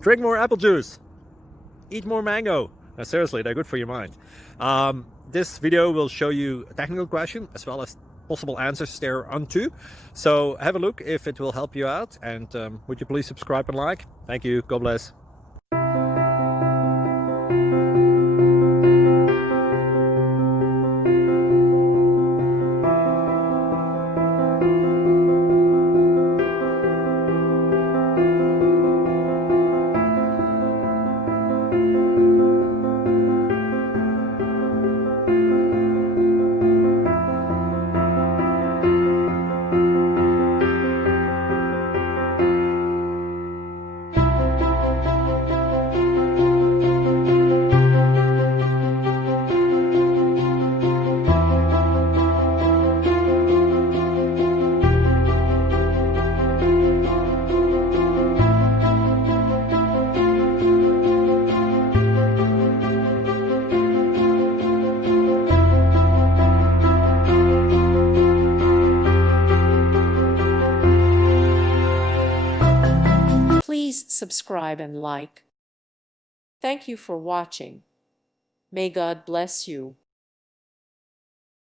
Drink more apple juice. Eat more mango. No, seriously, they're good for your mind. This video will show you a technical question as well as possible answers thereunto. So have a look if it will help you out, and would you please subscribe and like? Thank you. God bless. Please subscribe and like. Thank you for watching. May God bless you.